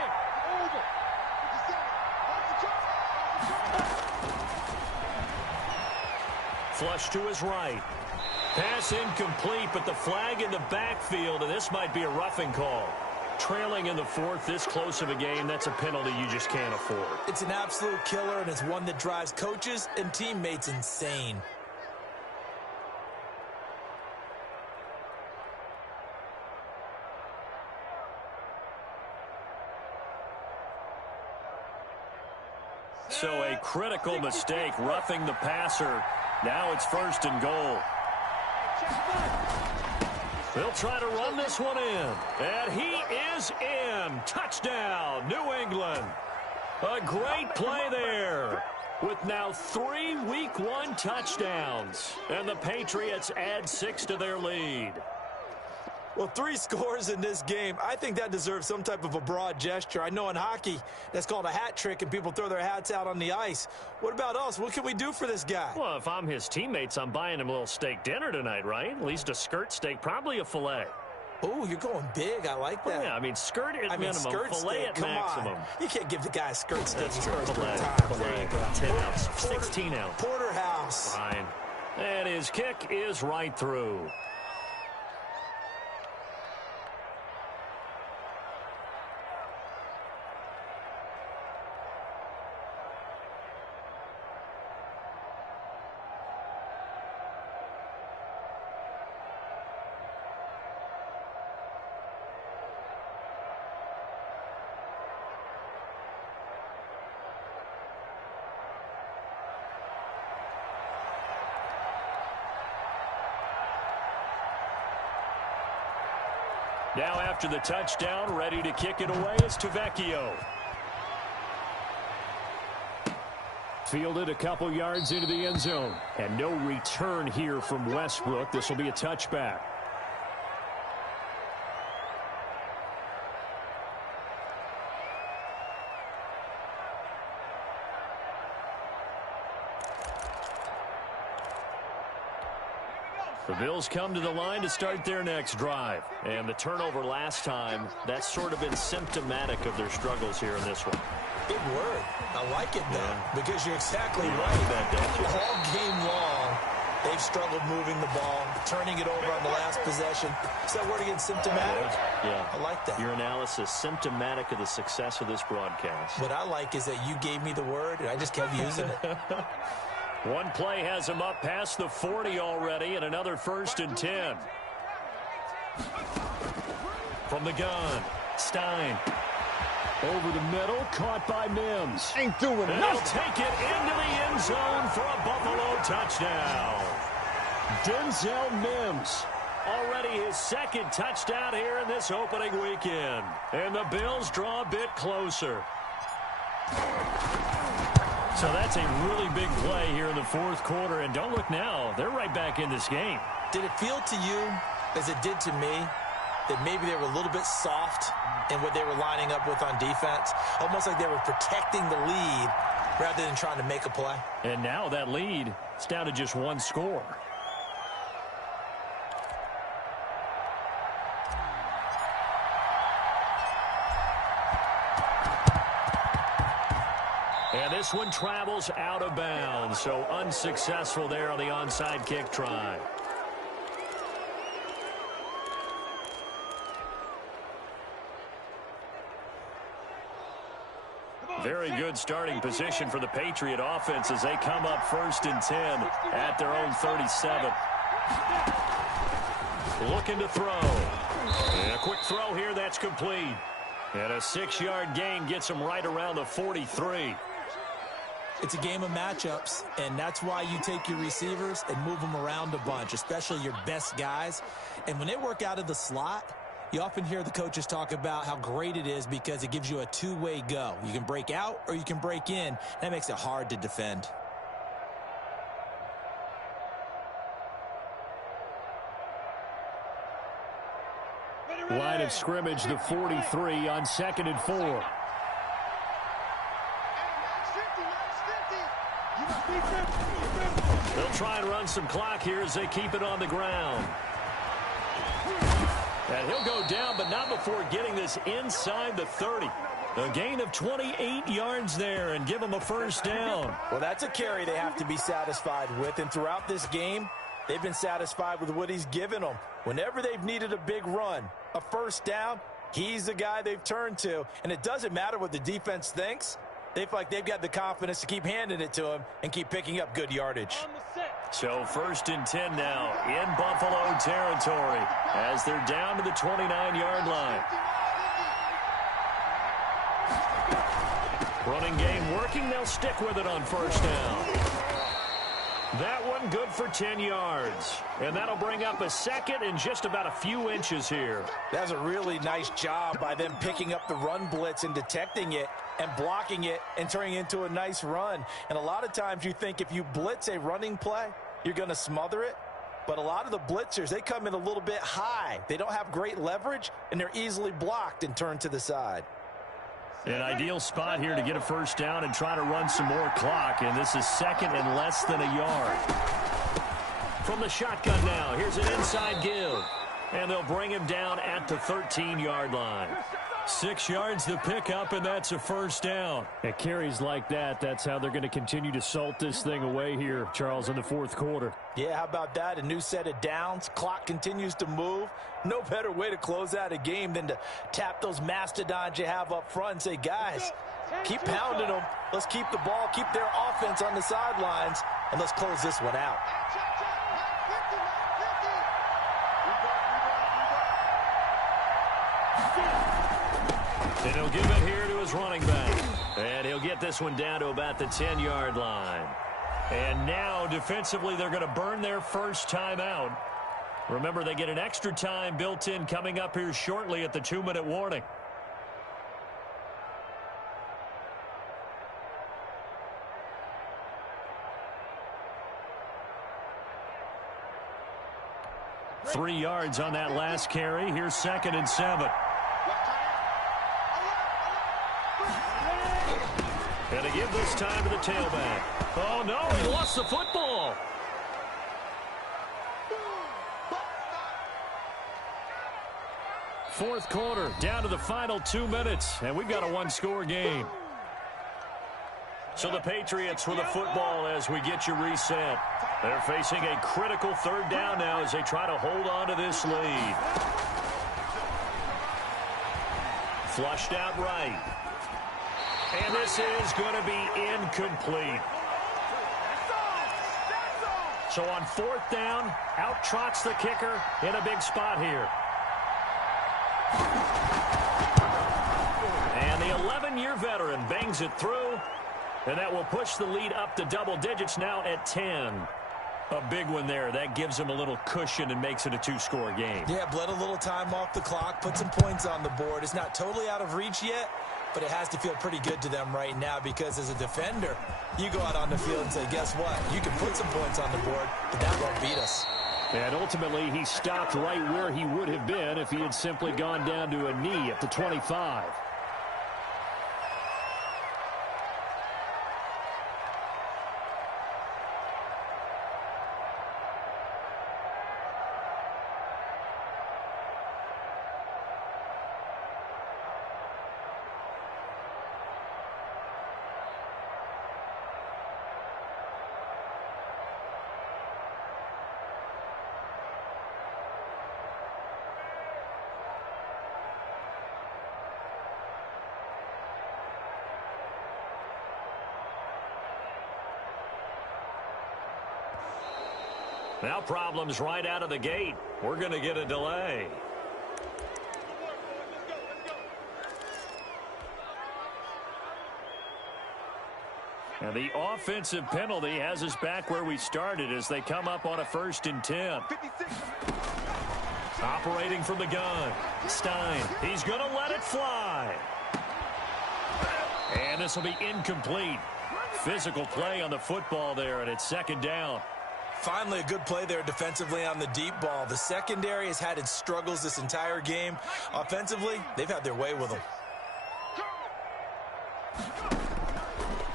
Flush to his right. Pass incomplete, but the flag in the backfield, and this might be a roughing call. Trailing in the 4th, this close of a game, that's a penalty you just can't afford. It's an absolute killer, and it's one that drives coaches and teammates insane. So a critical mistake, roughing the passer. Now it's 1st and goal. They'll try to run this one in. And he is in. Touchdown, New England. A great play there. With now 3 Week 1 touchdowns. And the Patriots add 6 to their lead. Well, 3 scores in this game. I think that deserves some type of a broad gesture. I know in hockey, that's called a hat trick, and people throw their hats out on the ice. What about us? What can we do for this guy? Well, if I'm his teammates, I'm buying him a little steak dinner tonight, right? At least a skirt steak, probably a filet. Oh, you're going big. I like that. Well, yeah, I mean, skirt at minimum, skirt filet steak. at Come maximum. On. You can't give the guy a skirt steak. That's true. Filet, There you go. 10 ounce, 16 ounce. Porterhouse. Fine. And his kick is right through. Now after the touchdown, ready to kick it away is Tavecchio. Fielded a couple yards into the end zone. And no return here from Westbrook. This will be a touchback. The Bills come to the line to start their next drive. And the turnover last time, that's sort of been symptomatic of their struggles here in this one. Big word. I like it, though, because you're exactly right. All game long, they've struggled moving the ball, turning it over on the last possession. Is that word again, symptomatic? Yeah. I like that. Your analysis, symptomatic of the success of this broadcast. What I like is that you gave me the word, and I just kept using it. One play has him up past the 40 already, and another 1st and 10. From the gun, Stein. Over the middle, caught by Mims. Ain't doing And he'll take it into the end zone for a Buffalo touchdown. Denzel Mims. Already his 2nd touchdown here in this opening weekend. And the Bills draw a bit closer. So that's a really big play here in the 4th quarter. And don't look now, they're right back in this game. Did it feel to you, as it did to me, that maybe they were a little bit soft in what they were lining up with on defense? Almost like they were protecting the lead rather than trying to make a play. And now that lead is down to just 1 score. And this one travels out of bounds, so unsuccessful there on the onside kick try. Very good starting position for the Patriot offense as they come up 1st and 10 at their own 37. Looking to throw. And a quick throw here that's complete. And a 6-yard gain gets them right around the 43. It's a game of matchups, and that's why you take your receivers and move them around a bunch, especially your best guys. And when they work out of the slot, you often hear the coaches talk about how great it is because it gives you a two-way go. You can break out or you can break in. That makes it hard to defend. Line of scrimmage, the 43 on 2nd and 4. They'll try and run some clock here as they keep it on the ground. And he'll go down, but not before getting this inside the 30. A gain of 28 yards there and give them a 1st down. Well, that's a carry they have to be satisfied with. And throughout this game, they've been satisfied with what he's given them. Whenever they've needed a big run, a 1st down, he's the guy they've turned to. And it doesn't matter what the defense thinks. They feel like they've got the confidence to keep handing it to him and keep picking up good yardage. So 1st and 10 now in Buffalo territory as they're down to the 29-yard line. Running game working. They'll stick with it on 1st down. That one good for 10 yards. And that'll bring up a 2nd and just about a few inches here. That's a really nice job by them picking up the run blitz and detecting it and blocking it and turning it into a nice run. And a lot of times you think if you blitz a running play, you're going to smother it. But a lot of the blitzers, they come in a little bit high. They don't have great leverage, and they're easily blocked and turned to the side. An ideal spot here to get a 1st down and try to run some more clock. And this is 2nd and less than a yard. From the shotgun now, here's an inside give. And they'll bring him down at the 13-yard line. 6 yards to pick up, and that's a 1st down. At carries like that, that's how they're going to continue to salt this thing away here, Charles, in the 4th quarter. Yeah, how about that? A new set of downs. Clock continues to move. No better way to close out a game than to tap those mastodons you have up front and say, guys, keep pounding them. Let's keep the ball, keep their offense on the sidelines, and let's close this one out. And he'll give it here to his running back. And he'll get this one down to about the 10-yard line. And now, defensively, they're going to burn their 1st timeout. Remember, they get an extra time built in coming up here shortly at the 2-minute warning. Three yards on that last carry. Here's 2nd and 7. And to give this time to the tailback. Oh, no, he lost the football. Fourth quarter, down to the final 2 minutes, and we've got a one-score game. So the Patriots with the football as we get you reset. They're facing a critical 3rd down now as they try to hold on to this lead. Flushed out right. And this is going to be incomplete. So on 4th down, out trots the kicker in a big spot here. And the 11-year veteran bangs it through, and that will push the lead up to double digits now at 10. A big one there. That gives them a little cushion and makes it a 2-score game. Yeah, bled a little time off the clock, put some points on the board. It's not totally out of reach yet, but it has to feel pretty good to them right now because as a defender, you go out on the field and say, guess what? You can put some points on the board, but that won't beat us. And ultimately, he stopped right where he would have been if he had simply gone down to a knee at the 25. Now problems right out of the gate. We're going to get a delay. And the offensive penalty has us back where we started as they come up on a 1st and 10. Operating from the gun, Stein. He's going to let it fly. And this will be incomplete. Physical play on the football there, and it's 2nd down. Finally, a good play there defensively on the deep ball. The secondary has had its struggles this entire game. Offensively, they've had their way with them.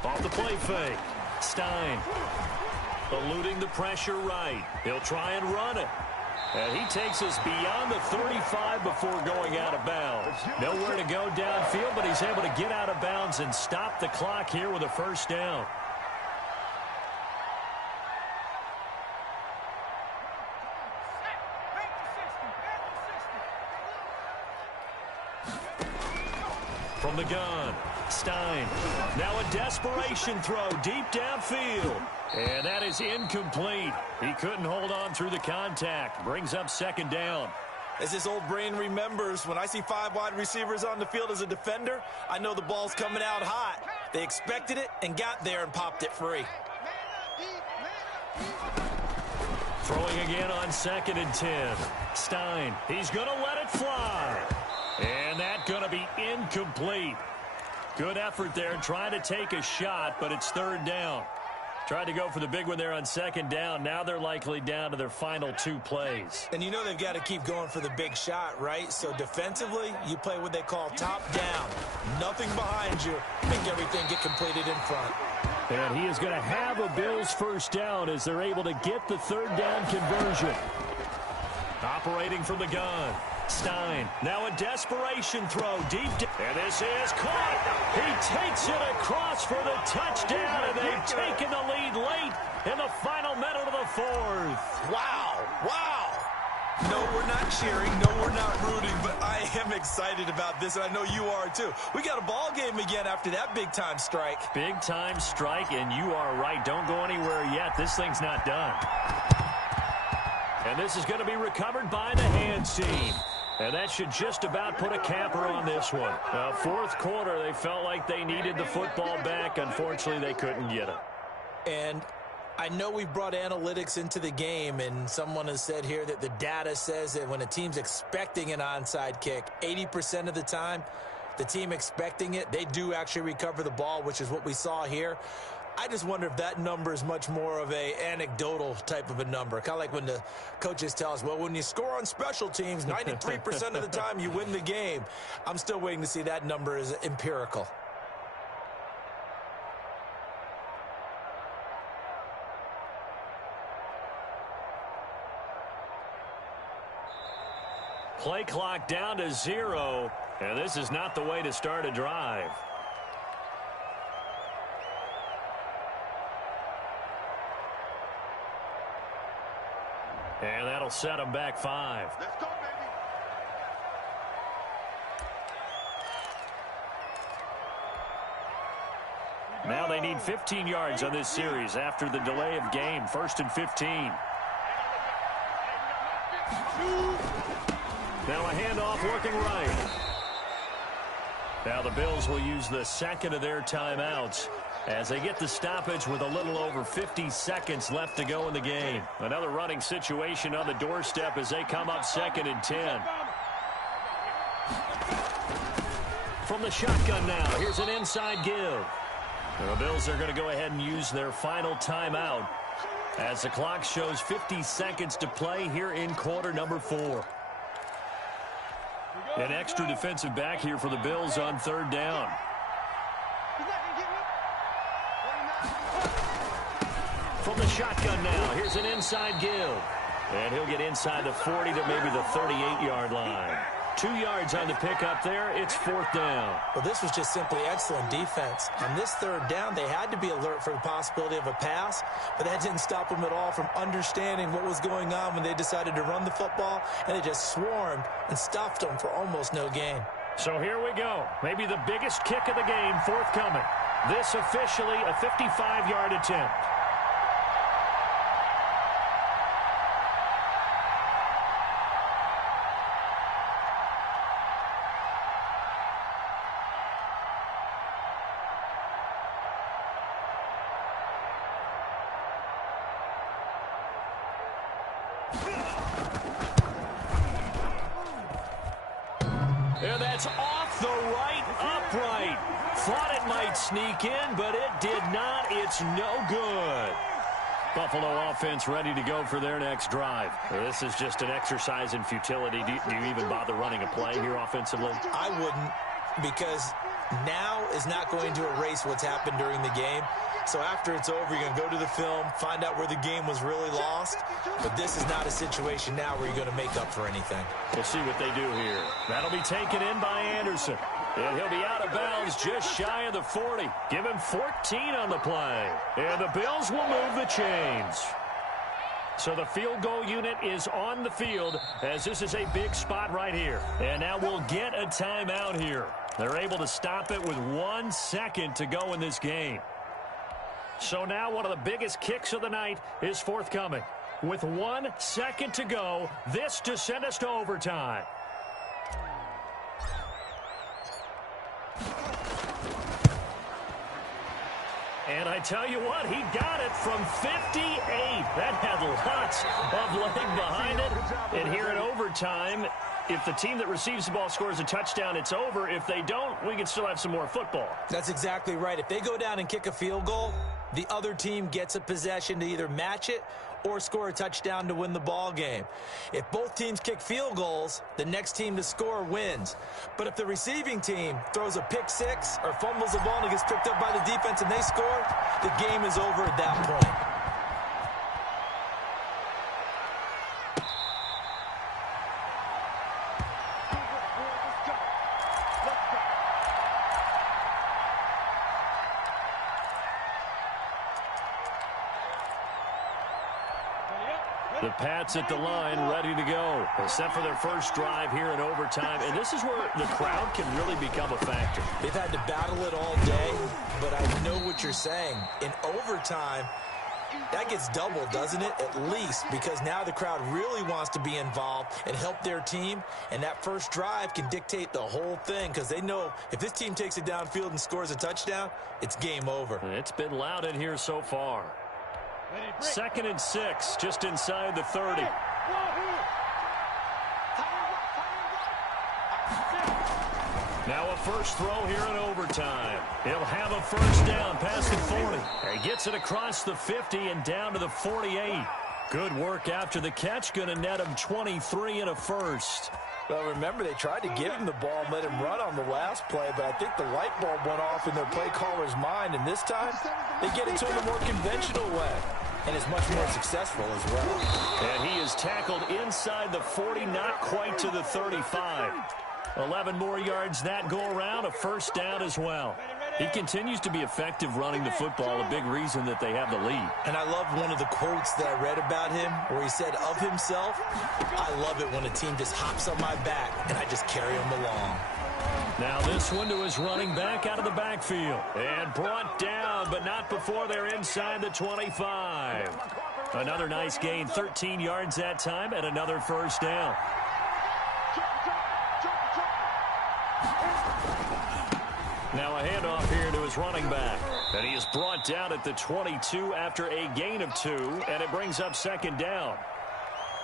Off the play fake, Stein. Eluding the pressure right. He'll try and run it. And he takes us beyond the 35 before going out of bounds. Nowhere to go downfield, but he's able to get out of bounds and stop the clock here with a 1st down. From the gun, Stein. Now a desperation throw deep downfield. And that is incomplete. He couldn't hold on through the contact. Brings up 2nd down. As this old brain remembers, when I see 5 wide receivers on the field as a defender, I know the ball's coming out hot. They expected it and got there and popped it free. Throwing again on 2nd and 10. Stein, he's going to let it fly. And that's going to be incomplete. Good effort there trying to take a shot, but it's 3rd down. Tried to go for the big one there on 2nd down. Now they're likely down to their final 2 plays. And you know they've got to keep going for the big shot, right? So defensively, you play what they call top down. Nothing behind you. Make everything get completed in front. And he is going to have a Bills 1st down as they're able to get the 3rd down conversion. Operating from the gun. Stein, now a desperation throw deep. And this is caught. He takes it across for the touchdown, and they've taken the lead late in the final minute of the 4th. Wow. Wow. No, we're not cheering. No, we're not rooting, but I am excited about this, and I know you are too. We got a ball game again after that big-time strike. Big-time strike, and you are right. Don't go anywhere yet. This thing's not done. And this is going to be recovered by the hands team. And that should just about put a capper on this one. 4th quarter, they felt like they needed the football back. Unfortunately, they couldn't get it. And I know we've brought analytics into the game, and someone has said here that the data says that when a team's expecting an onside kick, 80% of the time, the team expecting it, they do actually recover the ball, which is what we saw here. I just wonder if that number is much more of a anecdotal type of a number. Kind of like when the coaches tell us, well, when you score on special teams, 93% of the time you win the game. I'm still waiting to see that number is empirical. Play clock down to 0, and this is not the way to start a drive. And that'll set them back 5. Let's go, baby. Now they need 15 yards on this series after the delay of game. 1st and 15. Now a handoff working right. Now the Bills will use the 2nd of their timeouts as they get the stoppage with a little over 50 seconds left to go in the game. Another running situation on the doorstep as they come up 2nd and 10. From the shotgun now, here's an inside give. The Bills are going to go ahead and use their final timeout as the clock shows 50 seconds to play here in quarter number 4. An extra defensive back here for the Bills on 3rd down. From the shotgun now, here's an inside give. And he'll get inside the 40 to maybe the 38-yard line. 2 yards on the pickup there. It's 4th down. Well, this was just simply excellent defense. On this 3rd down, they had to be alert for the possibility of a pass, but that didn't stop them at all from understanding what was going on when they decided to run the football, and they just swarmed and stuffed them for almost no gain. So here we go. Maybe the biggest kick of the game forthcoming. This officially a 55-yard attempt. And that's off the right upright. Thought it might sneak in, but it did not. It's no good. Buffalo offense ready to go for their next drive. This is just an exercise in futility. Do you even bother running a play here offensively? I wouldn't, because now is not going to erase what's happened during the game. So after it's over, you're going to go to the film, find out where the game was really lost. But this is not a situation now where you're going to make up for anything. We'll see what they do here. That'll be taken in by Anderson. And he'll be out of bounds just shy of the 40. Give him 14 on the play. And the Bills will move the chains. So the field goal unit is on the field as this is a big spot right here. And now we'll get a timeout here. They're able to stop it with 1 second to go in this game. So now one of the biggest kicks of the night is forthcoming. With 1 second to go, this to send us to overtime. And I tell you what, he got it from 58. That had lots of leg behind it. And here in overtime, if the team that receives the ball scores a touchdown, it's over. If they don't, we can still have some more football. That's exactly right. If they go down and kick a field goal, the other team gets a possession to either match it or score a touchdown to win the ball game. If both teams kick field goals, the next team to score wins. But if the receiving team throws a pick six or fumbles the ball and it gets picked up by the defense and they score, the game is over at that point. The Pats at the line, ready to go. Set for their first drive here in overtime. And this is where the crowd can really become a factor. They've had to battle it all day, but I know what you're saying. In overtime, that gets doubled, doesn't it? At least, because now the crowd really wants to be involved and help their team. And that first drive can dictate the whole thing, because they know if this team takes it downfield and scores a touchdown, it's game over. It's been loud in here so far. 2nd and 6, just inside the 30. Now a first throw here in overtime. He'll have a first down past the 40. He gets it across the 50 and down to the 48. Good work after the catch. Going to net him 23 and a first. Well, remember, they tried to give him the ball and let him run on the last play, but I think the light bulb went off in their play caller's mind, and this time they get it to him a more conventional way, and it's much more successful as well. And he is tackled inside the 40, not quite to the 35. 11 more yards that go around, a first down as well. He continues to be effective running the football, a big reason that they have the lead. And I love one of the quotes that I read about him where he said of himself, "I love it when a team just hops on my back and I just carry them along." Now this one to his running back out of the backfield. And brought down, but not before they're inside the 25. Another nice gain, 13 yards that time, and another first down. Now a handoff here to his running back. And he is brought down at the 22 after a gain of 2, and it brings up 2nd down.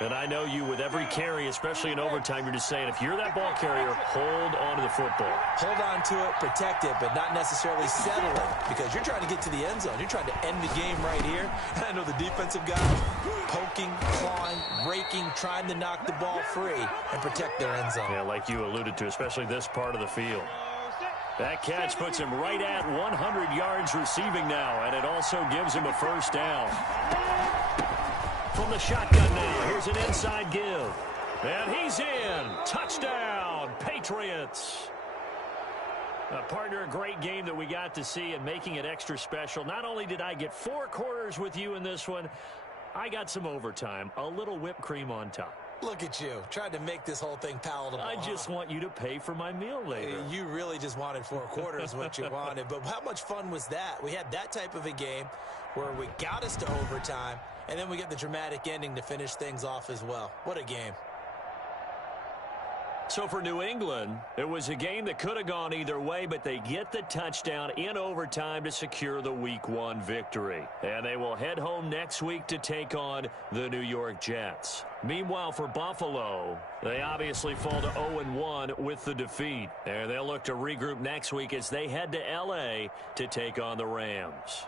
And I know you, with every carry, especially in overtime, you're just saying, if you're that ball carrier, hold on to the football. Hold on to it, protect it, but not necessarily settle it, because you're trying to get to the end zone. You're trying to end the game right here. And I know the defensive guys poking, clawing, raking, trying to knock the ball free and protect their end zone. Yeah, like you alluded to, especially this part of the field. That catch puts him right at 100 yards receiving now, and it also gives him a first down. From the shotgun now, here's an inside give. And he's in. Touchdown, Patriots. Partner, a great game that we got to see and making it extra special. Not only did I get 4 quarters with you in this one, I got some overtime, a little whipped cream on top. Look at you, trying to make this whole thing palatable. I just want you to pay for my meal later. You really just wanted 4 quarters, what you wanted. But how much fun was that? We had that type of a game where we got us to overtime, and then we get the dramatic ending to finish things off as well. What a game. So for New England, it was a game that could have gone either way, but they get the touchdown in overtime to secure the Week 1 victory. And they will head home next week to take on the New York Jets. Meanwhile, for Buffalo, they obviously fall to 0-1 with the defeat. And they'll look to regroup next week as they head to L.A. to take on the Rams.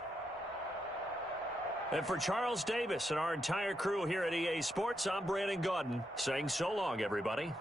And for Charles Davis and our entire crew here at EA Sports, I'm Brandon Gaudin saying so long, everybody.